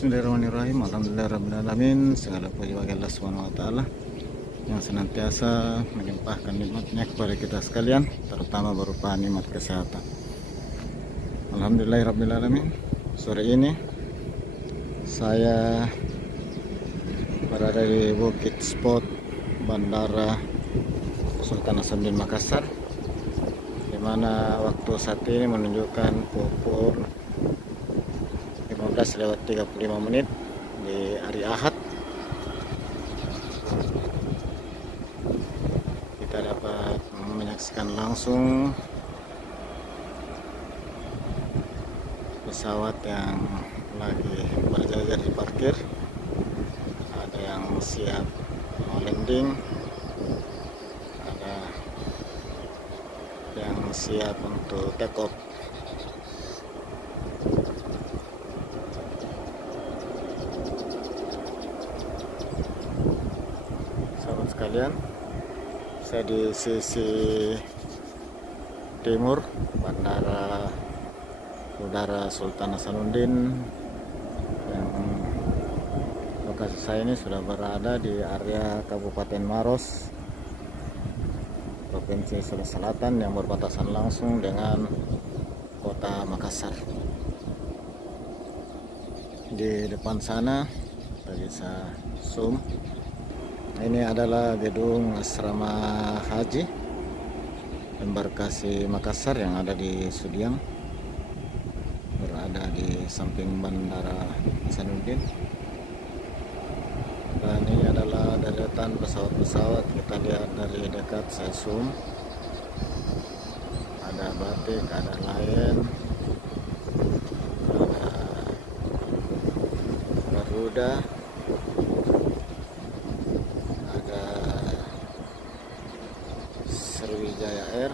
Bismillahirrahmanirrahim. Alhamdulillahirrahmanirrahim. Segala puji bagi Allah Subhanahu wa taala yang senantiasa melimpahkan nikmatnya kepada kita sekalian, terutama berupa nikmat kesehatan. Alhamdulillahirrahmanirrahim. Sore ini saya berada di Bukit Spot Bandara Sultan Hasanuddin Makassar, di mana waktu saat ini menunjukkan pukul 15:35 di hari Ahad. Kita dapat menyaksikan langsung pesawat yang lagi berjajar di parkir. Ada yang siap mau landing, ada yang siap untuk take off. Sekalian, saya di sisi timur Bandara Udara Sultan Hasanuddin, yang lokasi saya ini sudah berada di area Kabupaten Maros, Provinsi Sulawesi Selatan, yang berbatasan langsung dengan Kota Makassar. Di depan sana kita bisa zoom. Ini adalah gedung asrama haji embarkasi Makassar yang ada di Sudiang, berada di samping Bandara Hasanuddin. Dan ini adalah deretan pesawat-pesawat. Kita lihat dari dekat, saya zoom. Ada Batik, ada Lion, ada Garuda, Sriwijaya Air,